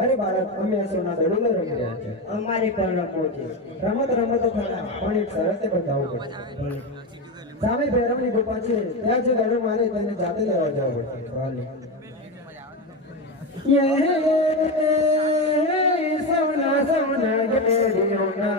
અરે બાળક, અમે અસુરના દડુલો રમી રહ્યા છે. અમારે પણ રમવો છે. રમત રમતો ખરા, પણ એક શરતે બતાવવું પડશે. સામે ભૈરવની ગુફા છે, ત્યાં જે દડો મારે તેને જાતે લેવા જવું પડશે. હાલે. સોના સોના ગેડીઓના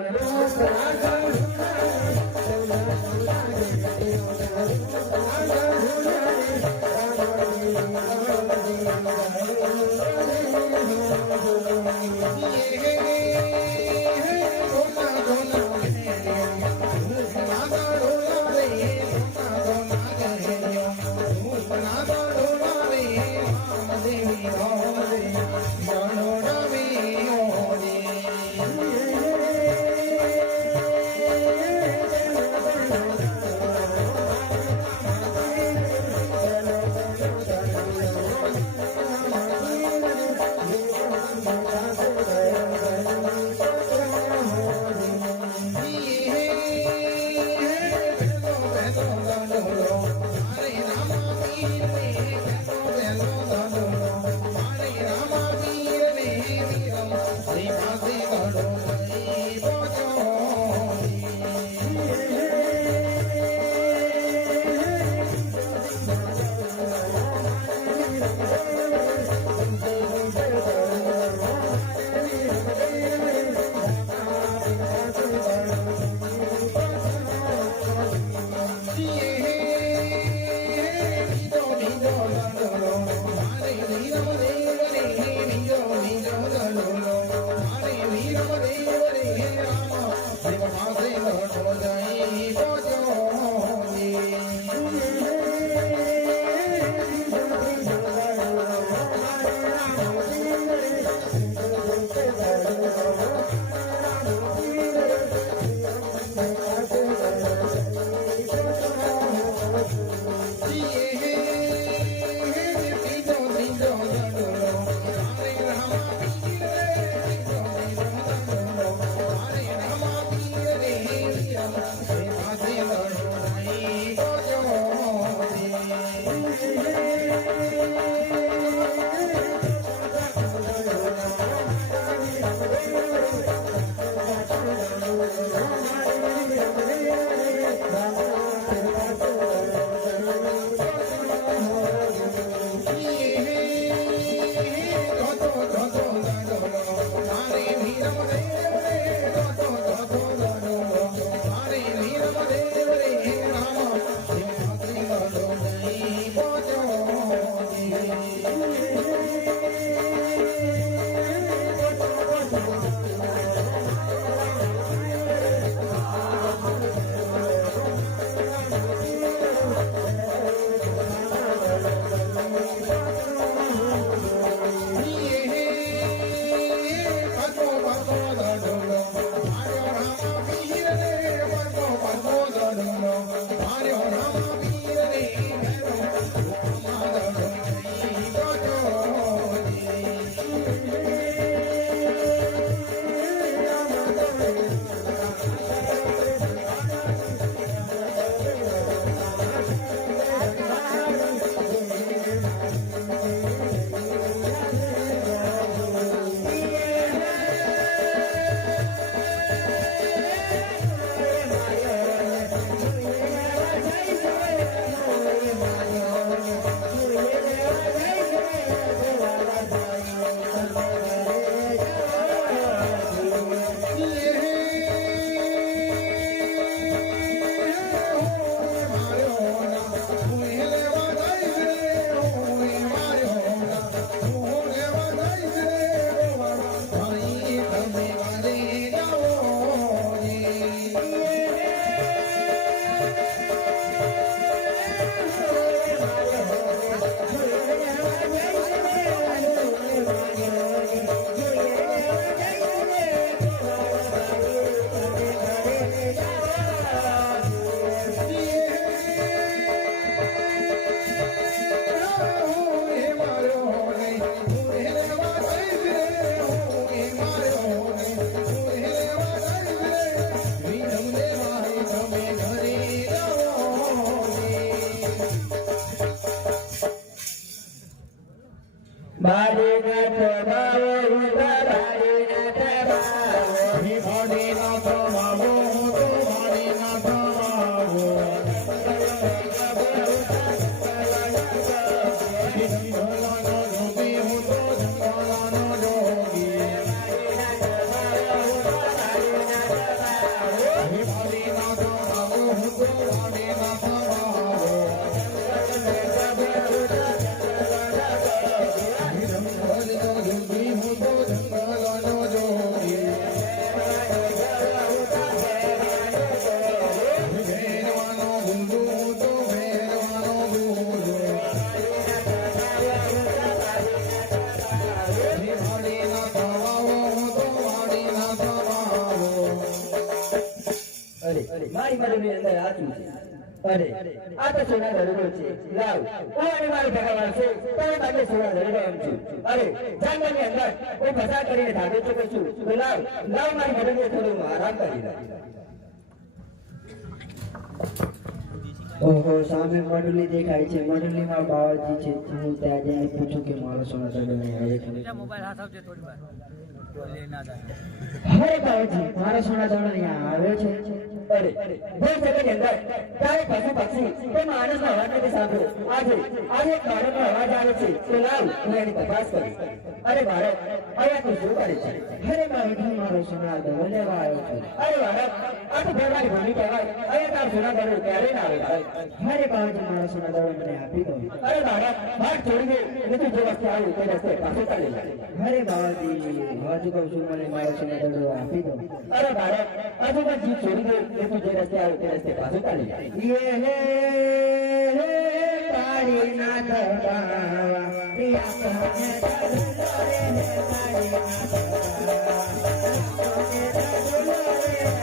મારી મરણની અંદર આતું છે અરે આ તો સોના દરડો છે લાવ હું અને મારી ભેગા વાળશે તો તમને સોના દરડો એમ છું અરે જંગલની અંદર હું ફસા કરીને ધાડો ચૂકું છું તો લાવ મારી મરણને થોડું આરામ કરી લે ઓહો સામે મંડળી દેખાય છે મંડળીમાં બાવાજી છે હું ત્યાં જઈને પૂછું કે મારો સોના દરડો નહીં આવે કે મોબાઈલ હાથ આવજે થોડી વાર અરે બાવાજી મારો સોના દરડો અહીંયા આવ્યો છે અરે ભૂલ જગતની અંદર ક્યારેક પશુ પક્ષી કે માણસનો અવાજ નથી સાંભળ્યો આજે એક બાળકનો અવાજ આવે છે તો લાવ હું એની તપાસ કરીશ અરે બાળક અહીંયા તું શું કરે છે અરે બાવાજી મારો સોના દરડો લેવા આવ્યો છું અરે બાળક આ તો ભગવાનની ભૂમિ કહેવાય અહીંયા તારો સોના દરડો ક્યારે ના આવે બાળક અરે બાવાજી મારો સોના દરડો મને આપી દો અરે બાળક ભાગ છોડી દે અને તું જે રસ્તે આવ્યું તે રસ્તે પાછો ચાલી જા અરે બાવાજી હજુ કહું છું મને મારો સોના દરડો આપી દો અરે બાળક હજુ પણ જીત છોડી દે અને તું જે રસ્તે આવ્યું તે રસ્તે પાછો ચાલી જા ये हे तारी ना दबावा प्रिया कहने दरुलो रे तारी ना दबावा कहने दरुलो रे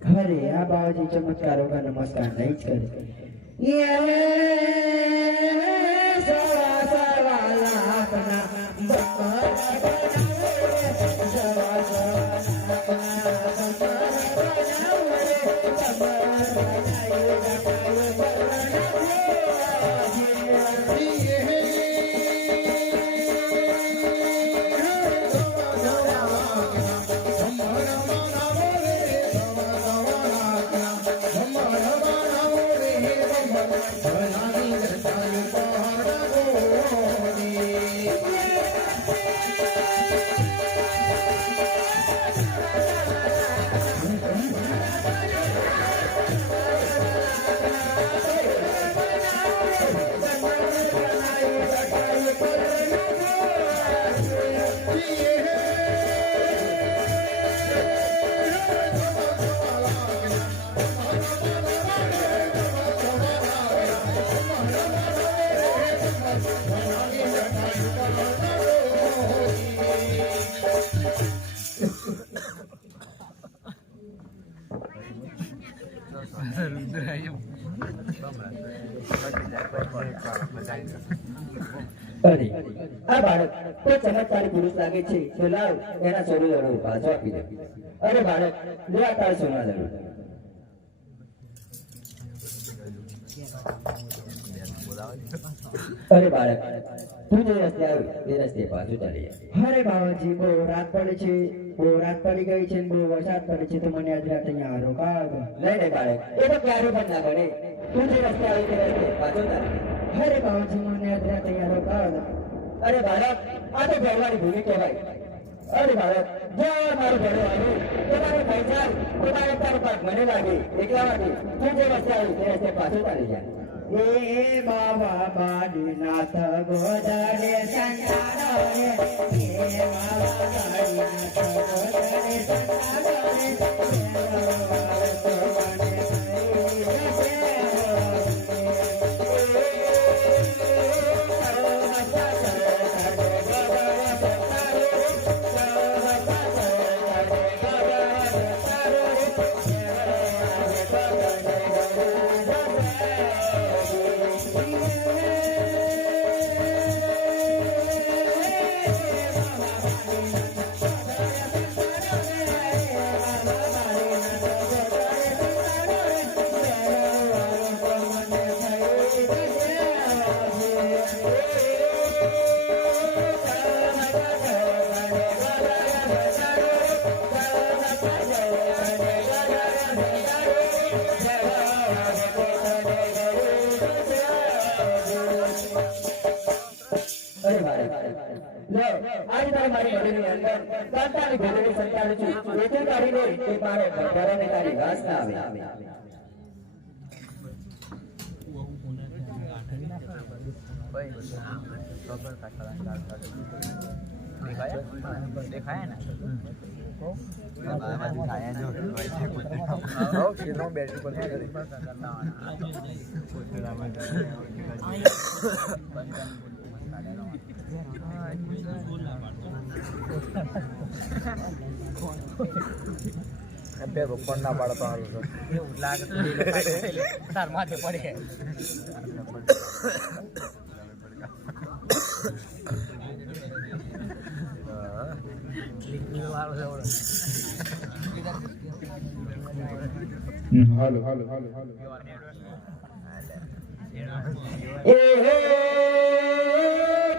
अरे या बाबाजी चमत्कारों का नमस्कार नहीं करे ये सवा सवा लाखना बकर सवा सवा અરે આ બાળક તો ચમત્કારી પુરુષ લાગે છે તો લાવ એના સોનું દડું પાછો આપી દે. અરે બાળક લે આ તારું સોના દડું. અરે બાળક તું જે રસ્તે આવ્યું તે રસ્તે પાછું ચાલી જા. અરે બાવાજી બહુ રાત પડે છે, બહુ રાત પડી ગઈ છે, બહુ વરસાદ પડે છે, તો મને આજ રાત અહીંયા રોકાવ. નહીં નહીં બાળક એ તો ક્યારેય પણ ના બને. તું જે રસ્તે આવી તે રસ્તે પાછો ચાલી જા. અરે બાવાજી મને આજ રાત અહીંયા રોકાવ. અરે બાળક આ તો ભરવાની ભૂમિ કહેવાય. અરે બાળક જો મારું ભણું આવ્યું તો તારે પૈસા તો તારે તારો પાક મને લાગે એટલા માટે તું જે રસ્તે આવ્યું તે રસ્તે પાછો ચાલી જા. એ બાબા બાડીનાથ ગોદરે સંતાનો રે, એ બાબા બાડીનાથ ગોદરે સંતાનો રે, અરે બાળક લો આજે તારે મારી નદીની અંદર કાંતાની ઘોડીની સંતાન છું એથી કાઢીને તે મારો ભરવાને તારી ઘાસ ના આવે. દેખાય ને ફોન ના પાડતો સારું છે એવું લાગે તાર માથે પડે. હાલો હાલો હાલો હાલો એ હે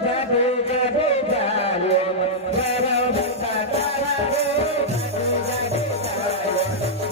જાદુ જાદુ જાલો જારો બતા તારા રે જાદુ જાદુ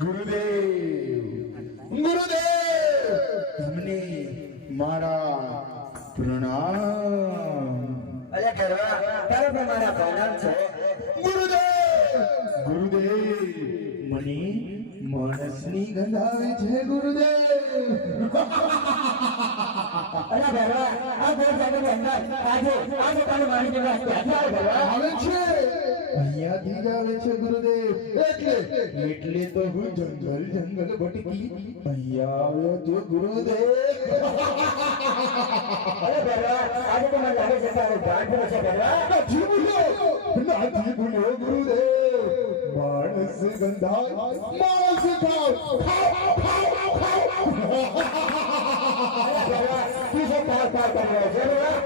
ગુરુદેવ ગુરુદેવ તમને મારા પ્રણામ. અરે ભરવા તારા પર મારા પ્રણામ છે. ગુરુદેવ ગુરુદેવ મને માણસની ગંધ આવે છે ગુરુદેવ. અરે ભરવા આ ઘર જાગરની અંદર આજે તારે મારી જેવા ક્યાંથી આવે ભરવા? આવે છે અહીંયાથી જ આવે છે ગુરુદેવ. એટલે તો હું જંગલ જંગલ ભટકી અહીંયા આવ્યો છું ગુરુદેવ. અરે ભરવા આજે તો મને લાગે છે કે આ ગાંઠ પડ્યો છે ભરવા. નથી ભૂલ્યો ગુરુદેવ. માણસ ગંધાય માણસ ખાવ. અરે ભરવા તું શું કામ કરી રહ્યો છે ભરવા?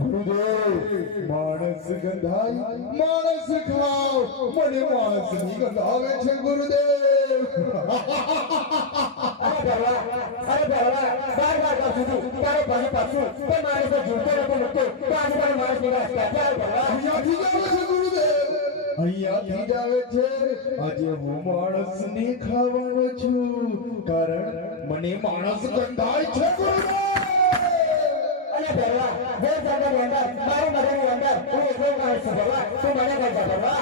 ગુરુદેવ માણસ ગંધાય માણસ ખાવ. મને માણસની ગંધ આવે છે ગુરુદેવ. અરે ભરવા બાર કહું છું તારે પાસે પાછું તે માણસ જીવતો નથી મૂકતો તો આજે તારે માણસ ની વાત ક્યાંથી આવે ભરવા? અહીંયાથી જ આવે છે ગુરુદેવ. અહીંયાથી જ આવે છે. આજે હું માણસને ખાવાનો છું કારણ મને માણસ ગંધાય છે ગુરુદેવ. અરે ભરવા ઘર જાગરની અંદર મારી મગજની અંદર હું એકલો માણસ છું ભરવા. તું મને કહી જા ભરવા.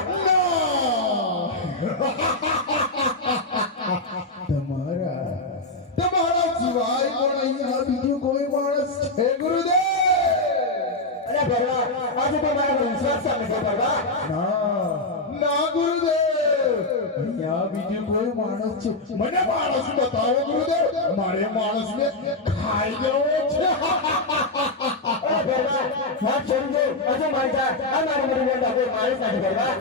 તમારા સિવાય પણ અહીંયા બીજો કોઈ માણસ છે ગુરુદેવ? અરે ભરવા આજે તો મારો વિશ્વાસ સામે છે ભરવા. ના ગુરુદેવ. અહીંયા બીજો કોઈ માણસ છે. મને માણસ બતાવો ગુરુદેવ. મારે માણસને ખાઈ જવો છે. અરે ભરવા વાત છોડી દે. હજુ મારી જા આ મારી મગજની અંદર કોઈ માણસ નથી ભરવા.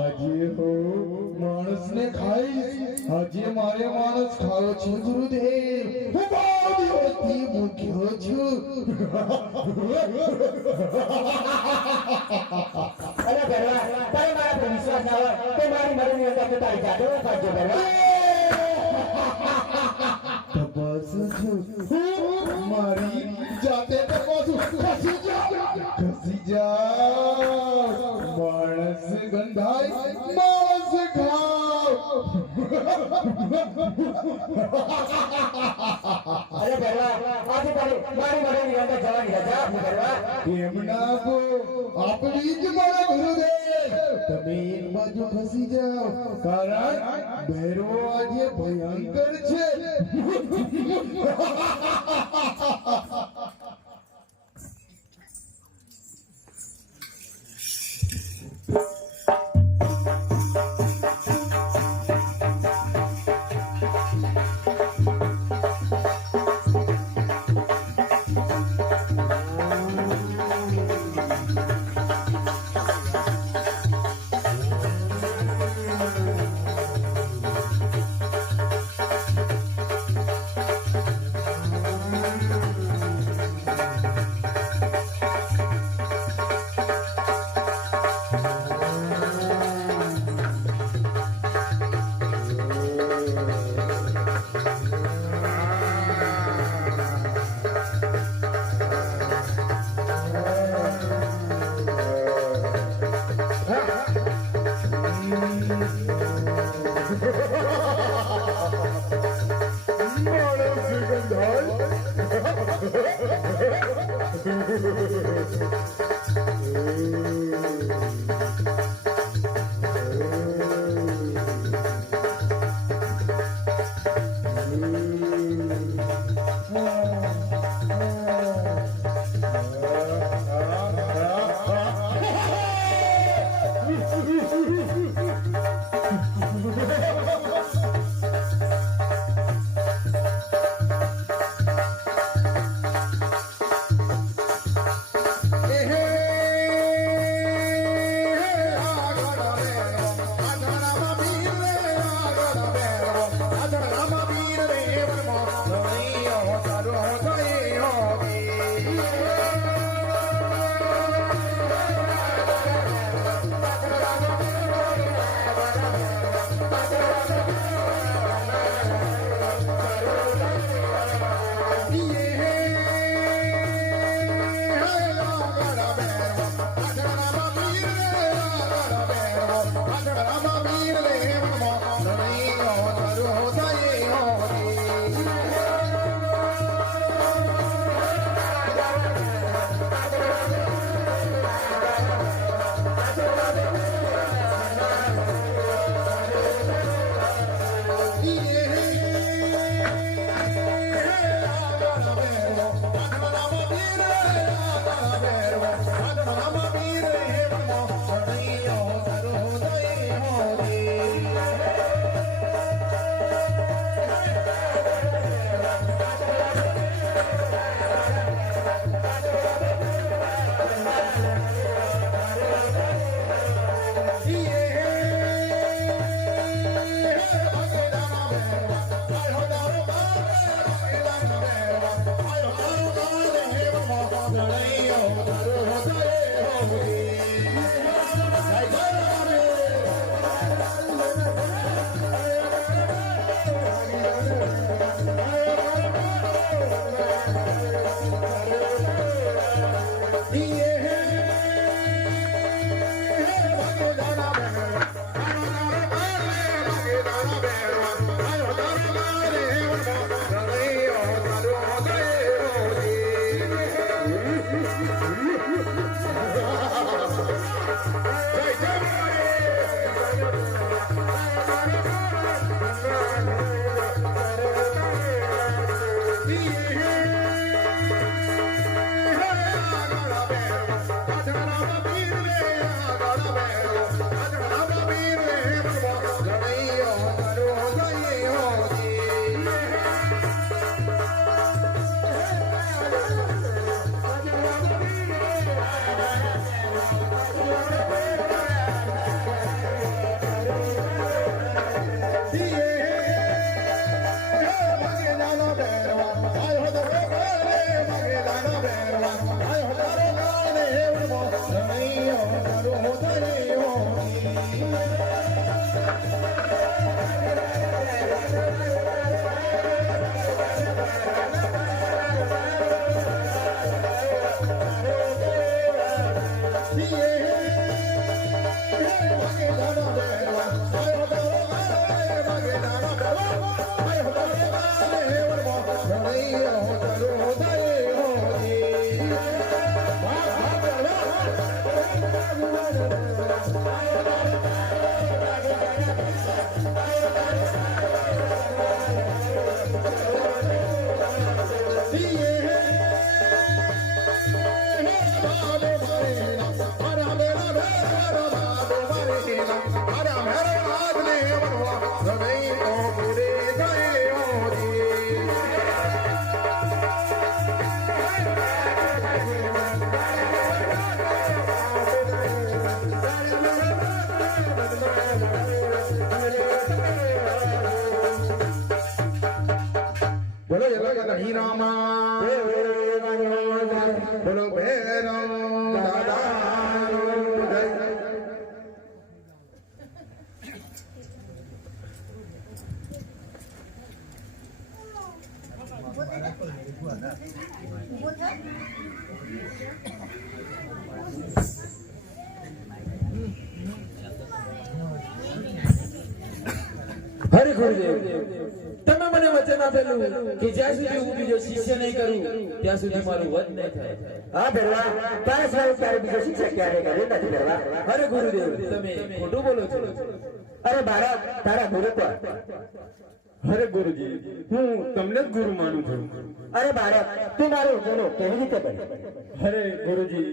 આજે હું માણસને ખાઈશ. આજે મારે માણસ ખાવો છે ગુરુદેવ. હું બહુ દિવસથી ભૂખ્યો છું. અરે ભરવા તારે મારા પર વિશ્વાસ ના હોય તો મારી મગજની અંદર તો તારી જાતે ખાજો ભરવા. તપાસું છું. મારી જાતે તપાસું. ખસી જાઓ. માણસ ગંધાય માણસ ખાવ. અરે ભરવા આજે તારે મારી મગજની અંદર જવાની રજા આપી ભરવા. કેમ ના આપો? આપવી જ મળે ગુરુદેવ. તમે એક બાજુ ખસી જાઓ કારણ ભૈરવો આજે ભયંકર છે. હરે ગુરુદેવ, તમે મને વચન આપેલું કે જ્યાં સુધી હું બીજો શિષ્ય નહીં કરું ત્યાં સુધી મારું વધ નહીં થાય. હા ભેરવા, તારા સિવાય તારે બીજો શિક્ષક ક્યારે કર્યો નથી ભેરવા. અરે ગુરુદેવ, તમે ખોટું બોલો છો. અરે બાળક, તારા ગુરુ પર. અરે ગુરુજી, હું તમને જ ગુરુ માનું છું. અરે બાળક, તું મારું ગુરુ કેવી રીતે બન્યો? અરે ગુરુજી,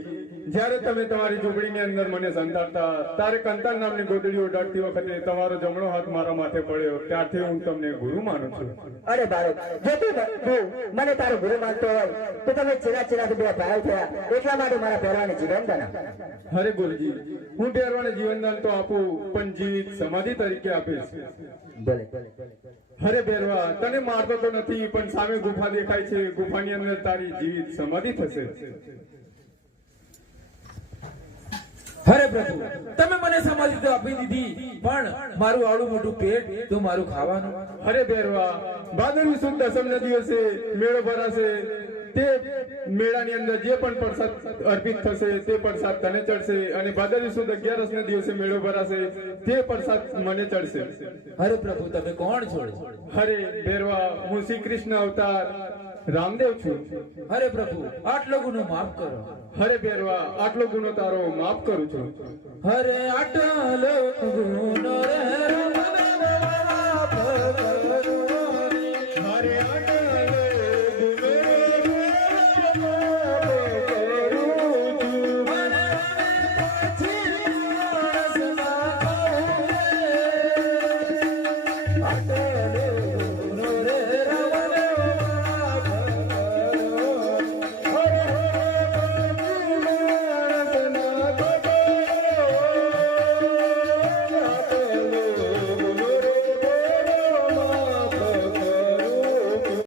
જ્યારે તમે તમારી ઝૂંપડીની અંદર મને સંતાડતા ત્યારે કંતાન નામની ગોદડી ઉડાડતી વખતે તમારો જમણો હાથ મારા માથે પડ્યો, ત્યારથી હું તમને ગુરુ માનું છું. અરે બાળક, જો તું મને તારો ગુરુ માનતો હોય તો તમે ચેલાથી બે ભાઈ થયા, એટલા માટે મારા પહેરવાને જીવનદાન આપ. અરે ગુરુજી, હું ટેરવાને જીવનદાન તો આપું, પણ જીવિત સમાધિ તરીકે આપીશ. ભલે. અરે બેરવા, તને મારતો તો નથી, પણ સામે ગુફા દેખાય છે, ગુફાની અંદર તારી જીવિત સમાધિ થશે. હરે પ્રભુ, તમે મને સમાધિ તો આપી દીધી, પણ મારું આવડું મોટું પેટ તો મારું ખાવાનું. અરે બેરવા, ભાદરવી સુદ દસમના દિવસે મેળો ભરાશે, તે મેળાની અંદર જે પણ પ્રસાદ અર્પિત થશે તે પ્રસાદ તને ચડશે, અને ભાદરવી સુદ 11ના દિવસે મેળો ભરાશે, તે પ્રસાદ મને ચડશે. હરે પ્રભુ, તમે કોણ છો? અરે બેરવા, હું શ્રી કૃષ્ણ અવતાર રામદેવ છું. હરે પ્રભુ, આટલો ગુનો માફ કરો. હરે બેરવા, આટલો ગુનો તારો માફ કરું છું. હરે આટલો ગુનો રે